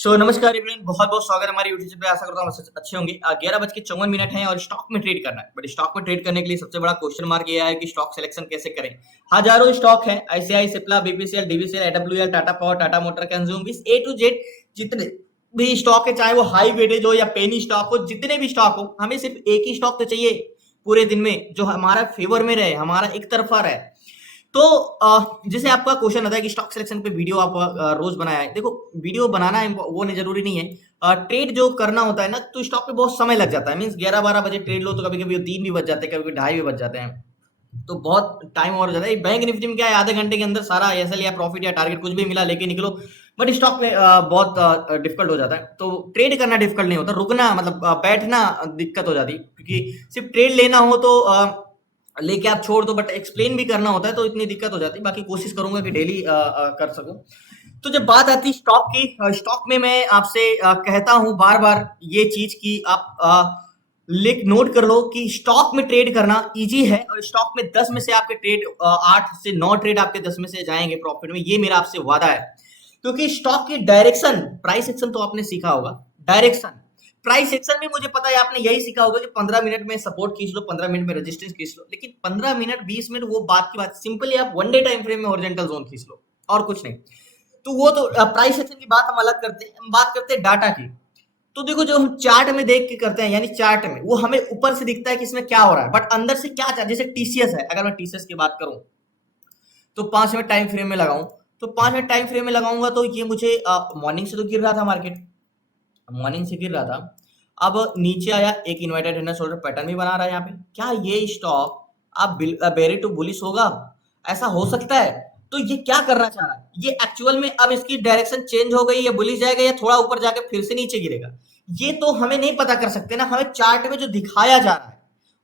नमस्कार एवरीवन, बहुत बहुत स्वागत है हमारे यूट्यूब पे। आशा करता हूँ अच्छे होंगे। 11:54 है और स्टॉक में ट्रेड करना है। बट स्टॉक में ट्रेड करने के लिए सबसे बड़ा क्वेश्चन मार्क ये है कि स्टॉक सिलेक्शन कैसे करें। हजारों स्टॉक है, ICI, Cipla, BPCL, DVCL, AWL, Tata Power, Tata Motor, consume, इस ए टू जेड जितने भी स्टॉक है, चाहे वो हाई वेटेज हो या पेनी स्टॉक हो, जितने भी स्टॉक हो, हमें सिर्फ एक ही स्टॉक तो चाहिए पूरे दिन में जो हमारा फेवर में रहे, हमारा एक तरफा रहे। तो जैसे आपका क्वेश्चन आता है कि स्टॉक सिलेक्शन पे वीडियो आप रोज बनाया है। देखो, वीडियो बनाना है वो नहीं जरूरी नहीं है। ट्रेड जो करना होता है ना, तो स्टॉक पे बहुत समय लग जाता है। मींस 11-12 बजे ट्रेड लो तो कभी कभी 3 भी बज जाते हैं, कभी कभी 2:30 भी बज जाते हैं। तो बहुत टाइम और हो जाता है। बैंक निफ्टी में क्या है, आधे घंटे के अंदर सारा एसएल या प्रॉफिट या टारगेट कुछ भी मिला लेके निकलो। बट स्टॉक में बहुत डिफिकल्ट हो जाता है। तो ट्रेड करना डिफिकल्ट नहीं होता, रुकना मतलब बैठना दिक्कत हो जाती है, क्योंकि सिर्फ ट्रेड लेना हो तो लेके आप छोड़ दो, बट एक्सप्लेन भी करना होता है तो इतनी दिक्कत हो जाती है। बाकी कोशिश करूंगा कि डेली कर सकूं। तो जब बात आती है स्टॉक की, स्टॉक में मैं आपसे कहता हूं बार बार ये चीज कि आप लिख नोट कर लो कि स्टॉक में ट्रेड करना इजी है, और स्टॉक में 10 में से आपके ट्रेड 8 से 9 ट्रेड आपके 10 में से जाएंगे प्रॉफिट में। ये मेरा आपसे वादा है। क्योंकि स्टॉक की डायरेक्शन, प्राइस एक्शन तो आपने सीखा होगा। डायरेक्शन, प्राइस एक्शन में मुझे पता है आपने यही सीखा होगा कि 15 मिनट में सपोर्ट खींच लो, 15 मिनट में रेजिस्टेंस खींच लो। लेकिन 15 मिनट 20 मिनट वो बात की बात, सिंपली आप वन डे टाइम फ्रेम में हॉरिजॉन्टल जोन खींच लो और कुछ नहीं। तो वो तो प्राइस एक्शन की बात हम अलग करते हैं। हम बात करते हैं डाटा की। तो देखो, जो हम चार्ट में देख के करते हैं, यानी चार्ट में वो हमें ऊपर से दिखता है कि इसमें क्या हो रहा है, बट अंदर से क्या चार्ट, जैसे टीसीएस है, अगर मैं टीसीएस की बात करूं तो 5 मिनट टाइम फ्रेम में लगाऊं, तो 5 मिनट टाइम फ्रेम में लगाऊंगा तो ये मुझे मॉर्निंग से तो गिर रहा था मार्केट, मॉर्निंग से गिर रहा था। अब नीचे आया, एक inverted hand and shoulder pattern भी बना रहा है यहाँ पे। क्या ये स्टॉक अब बेरी टू बुलिश होगा? ऐसा हो सकता है। तो ये क्या करना चाह रहा है, ये एक्चुअल में अब इसकी डायरेक्शन चेंज हो गई, या बुलिश जाएगा या थोड़ा ऊपर जाके फिर से नीचे गिरेगा, ये तो हमें नहीं पता कर सकते ना। हमें चार्ट में जो दिखाया जा रहा है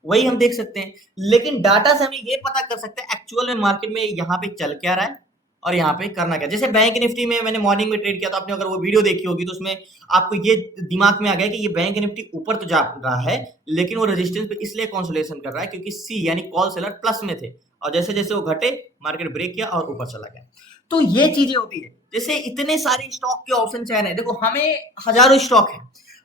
वही हम देख सकते हैं। लेकिन डाटा से हमें ये पता कर सकते हैं एक्चुअल में मार्केट में यहाँ पे चल क्या रहा है और यहाँ पे करना क्या। जैसे बैंक निफ्टी में मैंने मॉर्निंग में ट्रेड किया, तो आपने अगर वो वीडियो देखी होगी तो उसमें आपको ये दिमाग में आ गया कि ये बैंक निफ्टी ऊपर तो जा रहा है, लेकिन वो रेजिस्टेंस पे इसलिए कंसोलिडेशन कर रहा है क्योंकि सी यानी कॉल सेलर प्लस में थे, और जैसे जैसे वो घटे मार्केट ब्रेक किया और ऊपर चला गया। तो ये चीजें होती है। जैसे इतने सारे स्टॉक के ऑप्शन चैन है, देखो हमें हजारों स्टॉक है।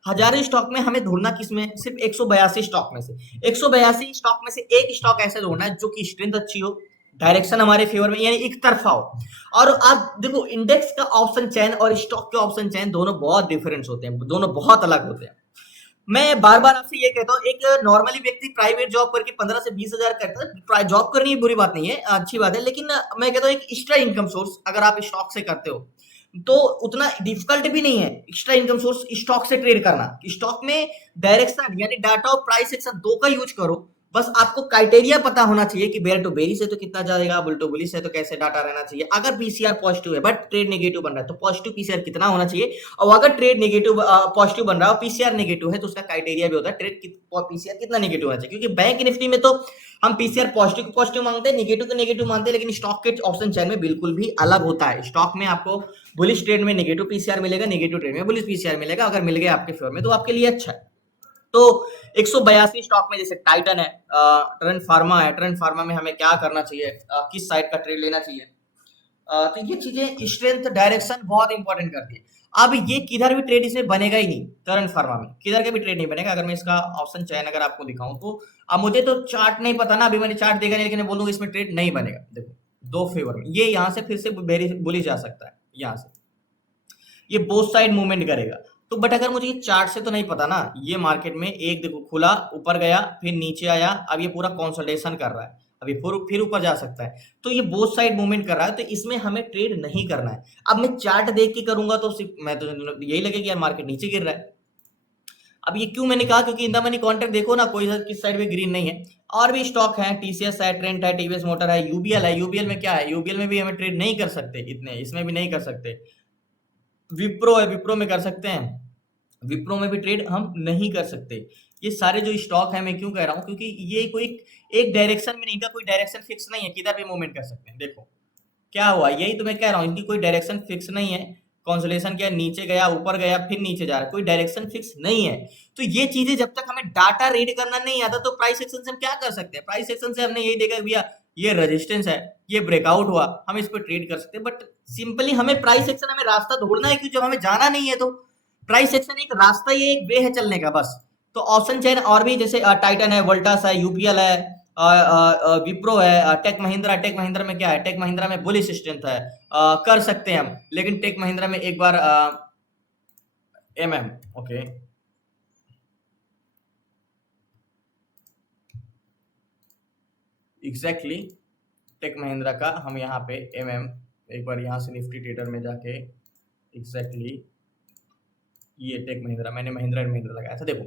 हजारों स्टॉक में हमें ढूंढना किसमें, सिर्फ 182 स्टॉक में से, 182 स्टॉक में से एक स्टॉक ऐसे ढूंढना है जो कि स्ट्रेंथ अच्छी हो, डायरेक्शन हमारे फेवर में यानी एक तरफा हो। और आप देखो, इंडेक्स का ऑप्शन चैन और स्टॉक के ऑप्शन चैन दोनों बहुत डिफरेंस होते हैं, दोनों बहुत अलग होते हैं। मैं बार बार आपसे ये कहता हूँ, एक नॉर्मली व्यक्ति प्राइवेट जॉब करके 15 से 20 हजार करता है। जॉब करनी बुरी बात नहीं है, अच्छी बात है, लेकिन मैं कहता हूँ एक एक्स्ट्रा इनकम सोर्स अगर आप स्टॉक से करते हो तो उतना डिफिकल्ट भी नहीं है। एक्स्ट्रा इनकम सोर्स स्टॉक से ट्रेड करना, स्टॉक में डायरेक्शन यानी डाटा और प्राइस एक्शन दो का यूज करो। बस आपको क्राइटेरिया पता होना चाहिए कि बेयर टू बेरी से तो कितना जाएगा, बुल टू बुलिश है तो कैसे डाटा रहना चाहिए। अगर पीसीआर पॉजिटिव है बट ट्रेड नेगेटिव बन रहा है तो पॉजिटिव पीसीआर कितना होना चाहिए, और अगर ट्रेड नेगेटिव पॉजिटिव बन रहा है और पीसीआर नेगेटिव है तो उसका क्राइटेरिया भी होता है ट्रेड पीसीआर कितना नेगेटिव होना चाहिए। क्योंकि बैंक निफ्टी में तो हम पीसीआर पॉजिटिव को पॉजिटिव मांगते हैं, नेगेटिव को नेगेटिव मानते हैं, लेकिन स्टॉक के ऑप्शन चैन में बिल्कुल भी अलग होता है। स्टॉक में आपको बुलिश ट्रेड में नेगेटिव पीसीआर मिलेगा, नेगेटिव ट्रेड में बुलिश पीसीआर मिलेगा। अगर मिल गया आपके फेवर में तो आपके लिए अच्छा है। तो 182 स्टॉक में जैसे टाइटन है, ट्रेंड फार्मा है, ट्रेंड फार्मा में हमें क्या करना चाहिए, किस साइड का ट्रेड लेना चाहिए। तो ये चीजें स्ट्रेंथ डायरेक्शन बहुत इंपॉर्टेंट करती है। अब ये किधर भी ट्रेड इसमें बनेगा ही नहीं, करंट फार्मा में किधर का भी ट्रेड नहीं बनेगा। अगर मैं इसका ऑप्शन चयन अगर आपको दिखाऊं तो अब मुझे तो चार्ट नहीं पता ना, अभी मैंने चार्ट देखा नहीं, लेकिन मैं बोलूंगा इसमें ट्रेड नहीं बनेगा। देखो, दो फेवर में ये यहाँ से फिर से बुलिश जा सकता है, यहाँ से ये बोथ साइड मूवमेंट करेगा। तो बट अगर मुझे ये चार्ट से तो नहीं पता ना, ये मार्केट में एक देखो खुला, ऊपर गया, फिर नीचे आया, अब ये पूरा कंसोलिडेशन कर रहा है, अभी फिर ऊपर जा सकता है। तो ये बोथ साइड मूवमेंट कर रहा है, तो इसमें हमें ट्रेड नहीं करना है। अब मैं चार्ट देख के करूंगा तो सिर्फ मैं तो यही लगेगा यार मार्केट नीचे गिर रहा है। अब ये क्यों मैंने कहा, क्योंकि इन द मनी कॉन्ट्रैक्ट देखो ना, कोई किस साइड में ग्रीन नहीं है। और भी स्टॉक है, टीसीएस है, ट्रेंट है, टीवीएस मोटर है, यूबीएल है। यूबीएल में क्या है, यूबीएल में भी हमें ट्रेड नहीं कर सकते इतने, इसमें भी नहीं कर सकते। विप्रो है, विप्रो में कर सकते हैं, विप्रो में भी ट्रेड हम नहीं कर सकते। ये सारे जो स्टॉक है, मैं क्यों कह रहा हूँ, क्योंकि ये कोई एक डायरेक्शन में नहीं का, कोई डायरेक्शन फिक्स नहीं है, किधर भी मूवमेंट कर सकते हैं। देखो क्या हुआ, यही तो मैं कह रहा हूँ, इनकी कोई डायरेक्शन फिक्स नहीं है। कॉन्सोलेशन किया, नीचे गया, ऊपर गया, फिर नीचे जा रहा है, कोई डायरेक्शन फिक्स नहीं है। तो ये चीजें जब तक हमें डाटा रीड करना नहीं आता तो प्राइस एक्शन से हम क्या कर सकते हैं। प्राइस एक्शन से हमने यही देखा भैया ये रेजिस्टेंस है, ये ब्रेकआउट हुआ, हम इस पर ट्रेड कर सकते हैं। बट सिंपली हमें प्राइस एक्शन, हमें रास्ता ढूंढना है, क्योंकि जब हमें जाना नहीं है तो प्राइस एक्शन एक रास्ता, ये एक वे है चलने का बस। तो ऑप्शन चेन और भी जैसे टाइटन है, वोल्टास है, यूपीएल है, विप्रो है, टेक महिंद्रा में क्या है, टेक महिंद्रा में बुलिश स्ट्रेंथ है, कर सकते हैं हम। लेकिन टेक महिंद्रा में एक बार ओके, एग्जैक्टली टेक महिंद्रा का हम यहाँ पे एक बार यहाँ से निफ्टी ट्रेडर में जाके एग्जैक्टली ये टेक महिंद्रा, मैंने महिंद्रा एंड महिंद्रा लगाया था, देखो।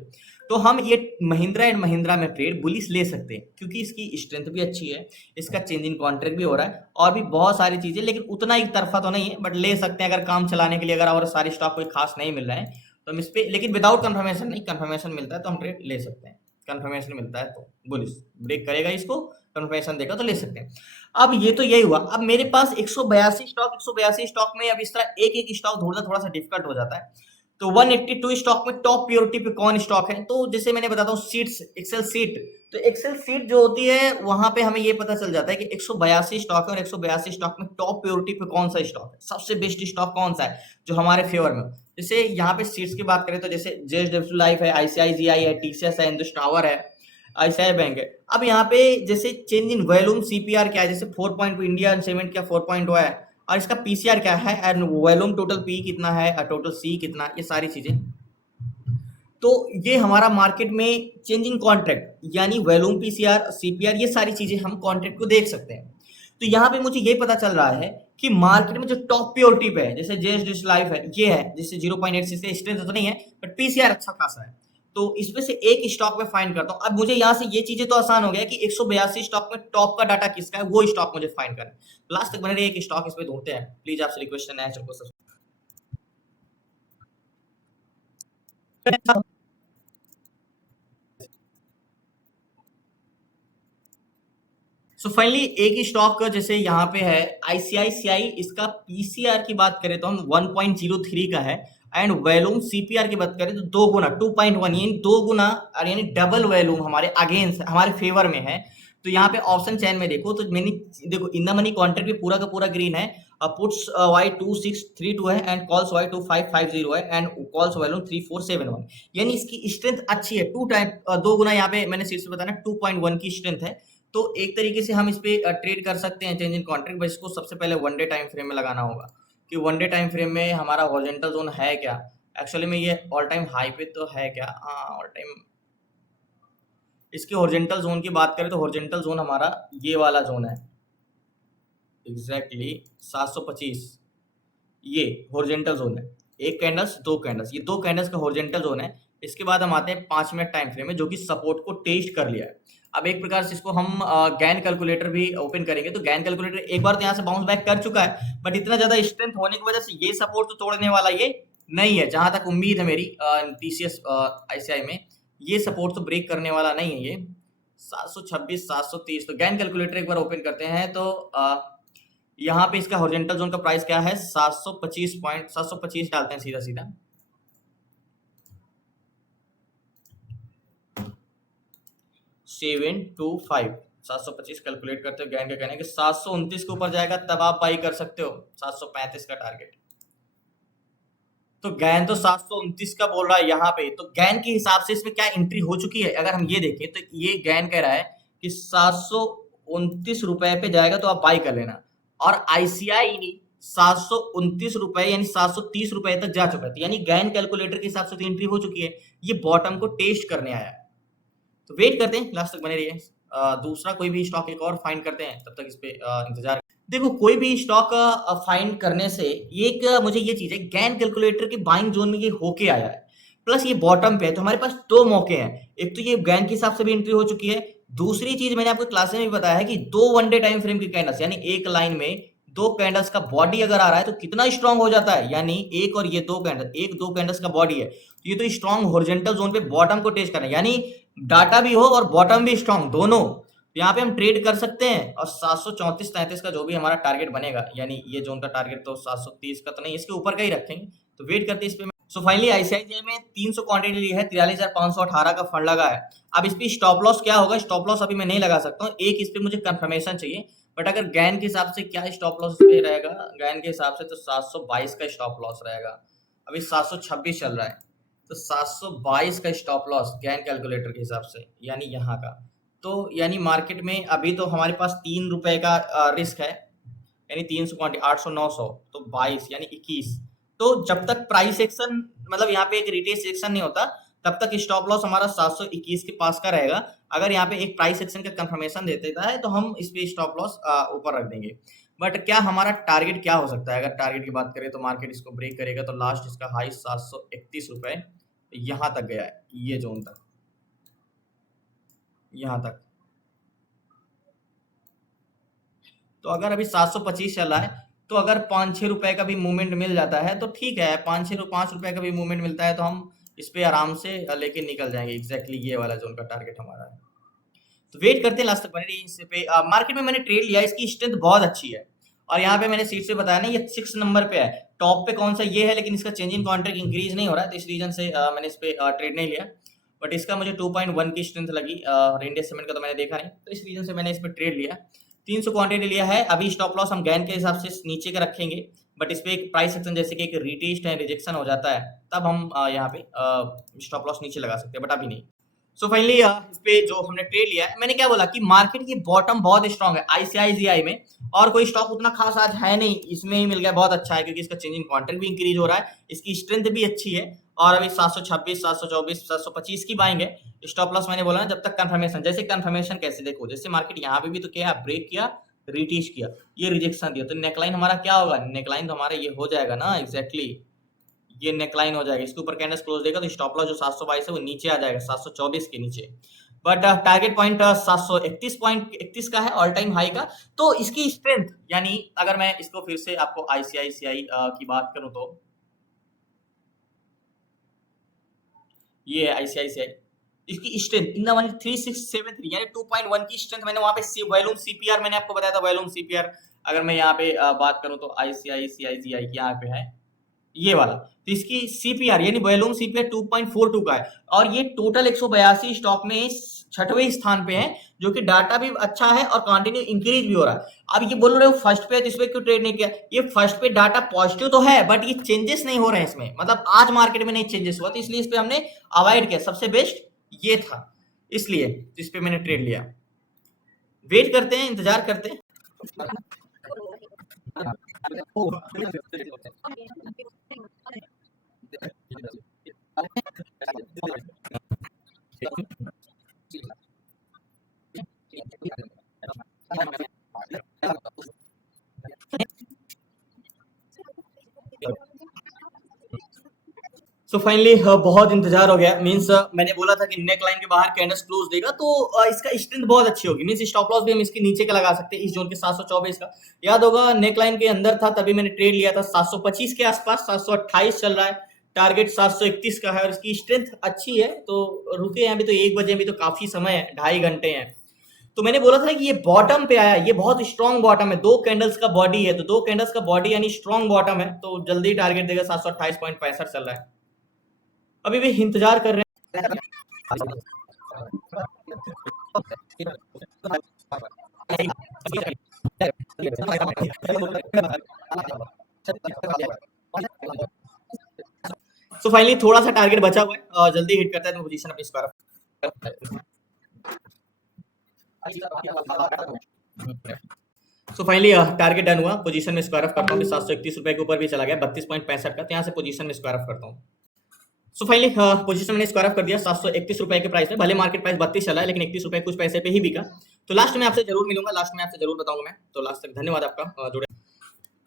तो हम ये महिंद्रा एंड महिंद्रा में ट्रेड बुलिश ले सकते हैं, क्योंकि इसकी स्ट्रेंथ भी अच्छी है, इसका चेंज इन कॉन्ट्रैक्ट भी हो रहा है, और भी बहुत सारी चीजें, लेकिन उतना एक तरफा तो नहीं है, बट ले सकते हैं अगर काम चलाने के लिए, अगर और सारी स्टॉक कोई खास नहीं मिल रहा है तो हम इस पे, लेकिन विदाउट कंफर्मेशन नहीं, कंफर्मेशन मिलता है तो हम ट्रेड ले सकते हैं। कंफर्मेशन मिलता है तो बुलिश ब्रेक करेगा इसको, कंफर्मेशन देगा तो ले सकते हैं। अब ये तो यही हुआ। अब मेरे पास 182 स्टॉक में अब इस तरह एक एक स्टॉक ढूंढना थोड़ा सा डिफिकल्ट हो जाता है। तो 182 स्टॉक में टॉप प्योरिटी पे कौन स्टॉक है, तो जैसे मैंने बताता हूँ सीट्स, एक्सेल सीट। तो एक्सेल सीट जो होती है वहां पे हमें ये पता चल जाता है कि 182 स्टॉक है, और 182 स्टॉक में टॉप प्योरिटी पे कौन सा स्टॉक है, सबसे बेस्ट स्टॉक कौन सा है जो हमारे फेवर में हो। जैसे यहाँ पे सीट्स की बात करें तो जैसे जेएसडब्ल्यू लाइफ है, आईसीआईसीआई है, टीसीएस है, हिंदुस्तान टावर है, आईसीआई बैंक है। अब यहाँ पे जैसे चेंज इन वॉल्यूम सीपीआर क्या है, जैसे 4.2 इंडिया सीमेंट क्या 4.2 है, और इसका पीसीआर क्या है, एंड वॉल्यूम टोटल पी कितना है, टोटल सी कितना, ये सारी चीजें। तो ये हमारा मार्केट में चेंज इन कॉन्ट्रैक्ट यानी वॉल्यूम, पीसीआर, सीपीआर, ये सारी चीजें हम कॉन्ट्रैक्ट को देख सकते हैं। तो यहाँ पे मुझे ये पता चल रहा है कि मार्केट में जो टॉप प्योरिटी पे है, जैसे जेएसडब्ल्यू लाइफ है, ये है, जैसे 0.86 से स्ट्रेंथ तो नहीं है, बट पीसीआर अच्छा खासा है। तो इसमें से एक स्टॉक में फाइंड करता हूँ। अब मुझे यहाँ से ये चीजें तो आसान हो गया कि 182 स्टॉक में टॉप का डाटा किसका है, वो स्टॉक मुझे फाइंड करना है। लास्ट तक बने रहिए, एक स्टॉक इसमें ढूंढते हैं। प्लीज आपसे रिक्वेस्ट है, नया चैनल को सब्सक्राइब। सो फाइनली एक स्टॉक जैसे यहाँ पे है आईसीआईसीआई, इसका पीसीआर की बात करें तो हम 1.03 का है, एंड वैल्यूम सीपीआर की बात करें तो 2 गुना 2.1, यानी 2 गुना, यानी डबल वैल्यूम हमारे अगेंस्ट, हमारे फेवर में है। तो यहाँ पे ऑप्शन चैन में देखो तो मैंने, देखो इन द मनी कॉन्ट्रैक्ट भी पूरा का पूरा ग्रीन है, पुट्स वाई 2632 है, एंड कॉल्स वाई 2550 है, एंड कॉल्स वैल्यूम 3471, यानी इसकी स्ट्रेंथ अच्छी है, 2 गुना। यहाँ पे मैंने सीट से बताना 2.1 की स्ट्रेंथ है। तो एक तरीके से हम इस पे ट्रेड कर सकते हैं चेंज इन कॉन्ट्रैक्ट, बस इसको सबसे पहले वन डे टाइम फ्रेम में लगाना होगा कि वन डे टाइम फ्रेम में हमारा हॉरिजॉन्टल जोन है क्या। एक्चुअली में ये ऑल टाइम हाई पे तो है क्या, हाँ ऑल टाइम। इसके हॉरिजॉन्टल जोन की बात करें तो हॉरिजॉन्टल जोन हमारा ये वाला जोन है, एग्जैक्टली 725, ये हॉरिजॉन्टल जोन है। एक कैंडल्स, दो कैंडल्स, ये दो कैंडल्स का हॉरिजॉन्टल जोन है। इसके बाद हम आते हैं 5 मिनट टाइम फ्रेम में, जो कि सपोर्ट को टेस्ट कर लिया है। अब एक प्रकार से इसको हम गैन कैलकुलेटर भी ओपन करेंगे, तो गैन कैलकुलेटर एक बार तो यहाँ से बाउंस बैक कर चुका है, बट इतना ज्यादा स्ट्रेंथ होने की वजह से ये सपोर्ट तो तोड़ने वाला ये नहीं है, जहां तक उम्मीद है मेरी टीसीएस आईसीआई में, ये सपोर्ट तो ब्रेक करने वाला नहीं है ये 726 730। तो गैन कैलकुलेटर एक बार ओपन करते हैं तो यहाँ पे इसका हॉरिजॉन्टल जोन का प्राइस क्या है, 725 डालते हैं सीधा सीधा, 725 कैलकुलेट करते हो। गैन का कहना है कि 729 के ऊपर जाएगा तब आप बाई कर सकते हो, 735 का टारगेट। तो गैन तो 729 का बोल रहा है यहाँ पे, तो गैन के हिसाब से इसमें क्या एंट्री हो चुकी है, अगर हम ये देखें तो ये गैन कह रहा है कि 729 रुपए पे जाएगा तो आप बाई कर लेना, और आईसीआई 729 रुपए यानी 730 रुपए तक जा चुका है, यानी गैन कैलकुलेटर के हिसाब से तो एंट्री हो चुकी है, ये बॉटम को टेस्ट करने आया है। तो वेट करते हैं, लास्ट तक बने रहिए। दूसरा कोई भी स्टॉक एक और फाइंड करते हैं, तब तक इस पे इंतजार। देखो कोई भी स्टॉक फाइंड करने से एक मुझे ये चीज है, गैन कैलकुलेटर के बाइंग जोन में ये होके आया है, प्लस ये बॉटम पे है, तो हमारे पास दो मौके हैं। एक तो ये गैन के हिसाब से भी एंट्री हो चुकी है, दूसरी चीज मैंने आपको क्लास में भी बताया है कि 2 वन डे टाइम फ्रेम की कैंडल्स, यानी एक लाइन में 2 कैंडल्स का बॉडी अगर आ रहा है तो कितना स्ट्रांग हो जाता है, यानी एक और ये 2 कैंडल, एक 2 कैंडल्स का बॉडी है, तो ये तो स्ट्रांग हॉरिजॉन्टल जोन पे बॉटम को टेस्ट करना है, यानी डाटा भी हो और बॉटम भी स्ट्रांग दोनों। तो यहाँ पे हम ट्रेड कर सकते हैं, और 734-33 का जो भी हमारा टारगेट बनेगा, यानी ये जोन का टारगेट तो 730 का तो नहीं, इसके ऊपर का ही रखेंगे। तो वेट करते हैं इस पे। सो फाइनली आईसीआईसीआई में 300 क्वांटिटी ली है, 43,518 का फंड लगा है। अब इस पे स्टॉप लॉस क्या होगा, स्टॉप लॉस अभी मैं नहीं लगा सकता हूँ, एक इस पे मुझे कंफर्मेशन चाहिए। बट अगर गैन के हिसाब से क्या स्टॉप लॉस पे रहेगा, गैन के हिसाब से तो 722 का स्टॉप लॉस रहेगा। अभी 726 चल रहा है, तो 722 का स्टॉप लॉस गैन कैलकुलेटर के हिसाब से, यानी यहाँ का। तो यानी मार्केट में अभी तो हमारे पास 3 रुपए का रिस्क है, यानी 300 क्वांटिटी 800 900 तो 22 यानी 21। तो जब तक प्राइस एक्शन मतलब यहाँ पे एक रिटेल सेक्शन नहीं होता, तब तक स्टॉप लॉस हमारा 721 के पास का रहेगा। अगर यहाँ पे एक प्राइस एक्शन का कंफर्मेशन दे देता है तो हम इस पे स्टॉप लॉस ऊपर रख देंगे। बट क्या हमारा टारगेट क्या हो सकता है, अगर टारगेट की बात करें तो मार्केट इसको ब्रेक करेगा तो लास्ट इसका हाई 731 रुपए यहाँ तक गया है, ये जोन तक, यहाँ तक। तो अगर अभी 725 चल रहा है, तो अगर 5-6 रुपए का भी मूवमेंट मिल जाता है तो ठीक है, 5 रुपए का भी मूवमेंट मिलता है तो हम इस पे आराम से लेके निकल जाएंगे। एग्जैक्टली ये वाला जोन का टारगेट हमारा है। तो वेट करते हैं लास्ट तक बने रहिए। इस पे मार्केट में मैंने ट्रेड लिया, इसकी स्ट्रेंथ बहुत अच्छी है। और यहाँ पे मैंने सीट से बताया ना, ये 6 नंबर पे है, टॉप पे कौन सा ये है, लेकिन इसका चेंजिंग कॉन्ट्रैक्ट इंक्रीज नहीं हो रहा है, तो इस रीजन से मैंने इस पे ट्रेड नहीं लिया। बट इसका मुझे 2.1 की स्ट्रेंथ लगी, इंडिया सीमेंट का तो मैंने देखा नहीं, तो इस रीजन से मैंने इस पे ट्रेड लिया। 300 क्वांटिटी लिया है। अभी स्टॉप लॉस हम गैन के हिसाब से नीचे का रखेंगे, बट इस पे एक प्राइस एक्शन जैसे कि एक रिटेस्ट है, रिजेक्शन हो जाता है, तब हम यहाँ पे स्टॉप लॉस नीचे लगा सकते हैं, बट अभी नहीं। सो फाइनली इस पे जो हमने ट्रेड लिया है, मैंने क्या बोला कि मार्केट की बॉटम बहुत स्ट्रांग है आईसीआईसीआई में, और कोई स्टॉक उतना खास आज है नहीं, इसमें ही मिल गया, बहुत अच्छा है क्योंकि इसका चेंजिंग कॉन्ट्रैक्ट भी इंक्रीज हो रहा है, इसकी स्ट्रेंथ भी अच्छी है। और अभी 726 724 725 की बाइंग है। स्टॉप लॉस मैंने बोला ना, जब तक कंफर्मेशन, जैसे कंफर्मेशन कैसे देखो, जैसे मार्केट यहाँ पे भी तो क्या ब्रेक किया, रिटेस्ट किया, ये रिजेक्शन दिया, तो नेकलाइन हमारा क्या होगा, नेकलाइन तो हमारा ये हो जाएगा ना, एग्जैक्टली ये नेकलाइन हो जाएगा। इसके ऊपर कैंडल क्लोज देगा तो स्टॉप लॉस जो 722 है वो नीचे आ जाएगा, 724 के नीचे। बट टारगेट पॉइंट 731.31 का है, ऑल टाइम हाई का। तो इसकी स्ट्रेंथ, यानी अगर मैं इसको फिर से आपको आईसीआईसीआई की बात करूं तो ये आईसीआईसीआई, इसकी स्ट्रेंथ इन द 3673 यानी 2.1 की स्ट्रेंथ मैंने वहां पे वॉल्यूम सीपीआर मैंने आपको बताया था, वॉल्यूम सीपीआर अगर मैं यहाँ पे बात करूं तो आईसीआईसीआई की यहाँ पे है ये वाला, तो इसकी सीपीआर यानी वॉल्यूम सीपीआर 2.42 का है, और ये टोटल 182 स्टॉक में 6वें स्थान पे है, जो कि डाटा भी अच्छा है और कंटिन्यू इंक्रीज भी हो रहा है। अब ये बोल रहे हो फर्स्ट पे, तो इस पे क्यों ट्रेड नहीं किया, ये फर्स्ट पे डाटा पॉजिटिव तो है, बट ये चेंजेस नहीं हो रहे हैं इसमें, मतलब आज मार्केट में नहीं चेंजेस हुआ, तो इसलिए इस पे हमने अवॉइड किया, सबसे बेस्ट ये था, इसलिए इस पे मैंने ट्रेड लिया। वेट करते हैं, इंतजार करते हैं। सो फाइनली बहुत इंतजार हो गया, मींस मैंने बोला था कि नेक लाइन के बाहर कैंडल क्लोज देगा तो इसका स्ट्रेंथ बहुत अच्छी होगी, मींस स्टॉप लॉस भी हम इसके नीचे का लगा सकते हैं, इस जोन के 724 का। याद होगा नेक लाइन के अंदर था, तभी मैंने ट्रेड लिया था 725 के आसपास, 728 चल रहा है, टारगेट 731 का है, और इसकी स्ट्रेंथ अच्छी है। तो रुके हैं अभी, तो 1 बजे, अभी तो काफी समय है, 2.5 घंटे हैं। तो मैंने बोला था कि ये बॉटम पे आया, ये बहुत स्ट्रॉन्ग बॉटम है, 2 कैंडल्स का बॉडी है, तो 2 कैंडल्स का बॉडी यानी स्ट्रॉन्ग बॉटम है, तो जल्दी टारगेट देगा। 728.65 चल रहा है, अभी भी इंतजार कर रहे हैं। सो फाइनली थोड़ा सा टारगेट बचा हुआ है, जल्दी हिट करता है तो पोजीशन अपनी square. So finally target done हुआ, पोजीशन में स्क्वायर ऑफ करता हूँ, 731 रुपए के ऊपर भी चला गया 32.65 का, तो यहाँ से पोजीशन में स्क्वायर ऑफ करता हूँ। सो फाइनली पोजीशन मैंने स्क्वायर ऑफ कर दिया 731 रुपए के प्राइस में, भले मार्केट प्राइस 32 चला है, लेकिन 31 रुपए कुछ पैसे पे ही बिका। तो लास्ट में आपसे जरूर मिलूंगा, लास्ट में आपसे जरूर बताऊंगा मैं, तो लास्ट तक धन्यवाद आपका जुड़े।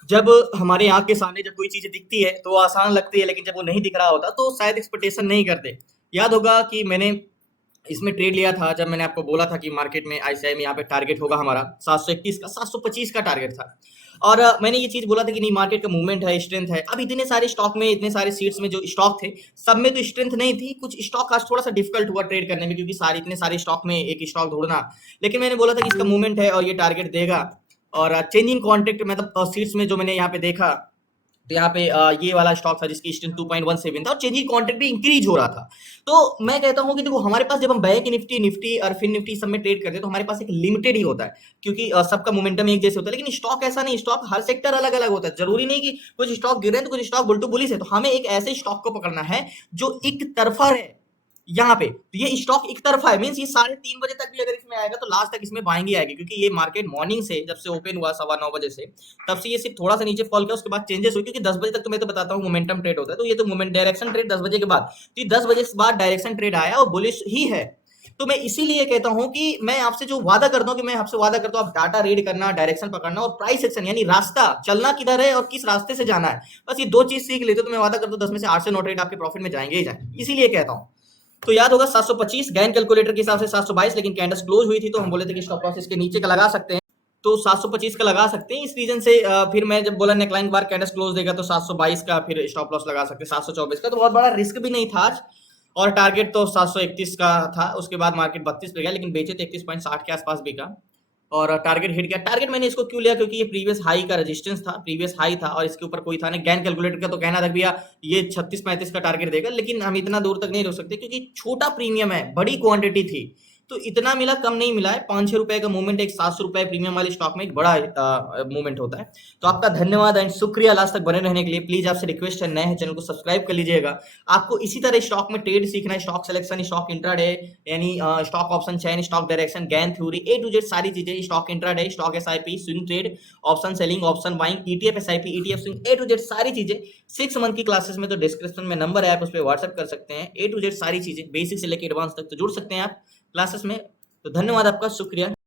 जब हमारे आंख के सामने जब कोई चीज दिखती है तो आसान लगती है, लेकिन जब वो नहीं दिख रहा होता तो शायद एक्सपेक्टेशन नहीं करते। याद होगा कि मैंने इसमें ट्रेड लिया था, जब मैंने आपको बोला था कि मार्केट में आईसीआई में यहाँ पे टारगेट होगा हमारा 731 का, 725 का टारगेट था, और मैंने ये चीज बोला था कि नहीं मार्केट का मूवमेंट है, स्ट्रेंथ है। अब इतने सारे स्टॉक में, इतने सारे सीट्स में जो स्टॉक थे, सब में तो स्ट्रेंथ नहीं थी, कुछ स्टॉक आज थोड़ा सा डिफिकल्ट हुआ ट्रेड करने में, क्योंकि सारे इतने सारे स्टॉक में एक स्टॉक ढूंढना। लेकिन मैंने बोला था कि इसका मूवमेंट है और ये टारगेट देगा, और चेंजिंग कॉन्ट्रैक्ट मतलब सीट्स में जो मैंने यहाँ पे देखा, तो यहाँ पे ये वाला स्टॉक था जिसकी स्ट्रेंथ 2.17 था और चेंजिंग कॉन्ट्रैक्ट भी इंक्रीज हो रहा था। तो मैं कहता हूँ कि देखो हमारे पास जब हम बैंक निफ्टी निफ्टी और फिन निफ्टी सब में ट्रेड करते हैं तो हमारे पास एक लिमिटेड ही होता है, क्योंकि सबका मोमेंटम एक जैसे होता है। लेकिन स्टॉक ऐसा नहीं, स्टॉक हर सेक्टर अलग अलग होता है। जरूरी नहीं कि कुछ स्टॉक गिरे तो कुछ स्टॉक बुल बुलिस है। तो हमें एक ऐसे स्टॉक को पकड़ना है जो एक तरफा है। यहाँ पे तो ये स्टॉक एक तरफा है, मींस ये 3:30 बजे तक भी अगर इसमें आएगा तो लास्ट तक इसमें बाइंग ही आएगी, क्योंकि ये मार्केट मॉर्निंग से जब से ओपन हुआ 9:15 से तब से ये सिर्फ थोड़ा सा नीचे फॉल किया, उसके बाद चेंजेस हुई। क्योंकि 10 बजे तक तो मैं तो बताता हूँ मोमेंटम ट्रेड होता है, तो ये तो मोमेंट डायरेक्शन ट्रेड 10 बजे के बाद, तो ये 10 बजे के बाद डायरेक्शन ट्रेड आया और बुलिश ही है। तो मैं इसीलिए कहता हूं कि मैं आपसे जो वादा करता हूं कि मैं आपसे वादा करता हूं आप डाटा रीड करना, डायरेक्शन पकड़ना और प्राइस एक्शन यानी रास्ता चलना किधर है और किस रास्ते से जाना है, बस ये दो चीज सीख लेते तो मैं वादा करता हूं 10 में से 8 से 9 ट्रेड आपके प्रॉफिट में जाएंगे ही जाएंगे। इसीलिए कहता हूं। तो याद होगा 725 गैन कैलकुलेटर के हिसाब से 722, लेकिन कैंडल्स क्लोज हुई थी तो हम बोले थे कि स्टॉप लॉस इसके नीचे का लगा सकते हैं, तो 725 का लगा सकते हैं। इस रीजन से फिर मैं जब बोला नेकलाइन बार कैंडल्स क्लोज देगा तो 722 का फिर स्टॉप लॉस लगा सकते हैं, 724 का तो बहुत बड़ा रिस्क भी नहीं था आज। और टारगेट तो 731 का था, उसके बाद मार्केट 32 पे गया, लेकिन बेचे तो 31.60 के आसपास बिका और टारगेट हिट किया। टारगेट मैंने इसको क्यों लिया, क्योंकि ये प्रीवियस हाई का रेजिस्टेंस था, प्रीवियस हाई था और इसके ऊपर कोई था नहीं। गैन कैलकुलेटर का तो कहना था भैया ये 36-35 का टारगेट देगा, लेकिन हम इतना दूर तक नहीं रुक सकते क्योंकि छोटा प्रीमियम है, बड़ी क्वांटिटी थी, तो इतना मिला, कम नहीं मिला है। 5-6 रुपए का मूवमेंट एक 700 रुपए प्रीमियम वाले स्टॉक में एक बड़ा मूवमेंट होता है। तो आपका धन्यवाद एंड शुक्रिया लास्ट तक बने रहने के लिए। प्लीज आपसे रिक्वेस्ट है, नए हैं चैनल को सब्सक्राइब कर लीजिएगा। आपको इसी तरह स्टॉक में ट्रेड सीखना है, स्टॉक सिलेक्शन, स्टॉक इंट्राडे यानी stock option chain, stock direction, Gann theory, A to Z सारी चीजें, stock intraday, stock SIP, swing trade, option selling, option buying, ETF SIP, ETF swing, A to Z सारी चीजें 6 month की classes में, तो description में number है, आप उस पर व्हाट्सएप कर सकते हैं। ए टू जेड सारी चीजें बेसिक से लेकर एडवांस तक तो जुड़ सकते हैं आप क्लासेस में। तो धन्यवाद आपका, शुक्रिया।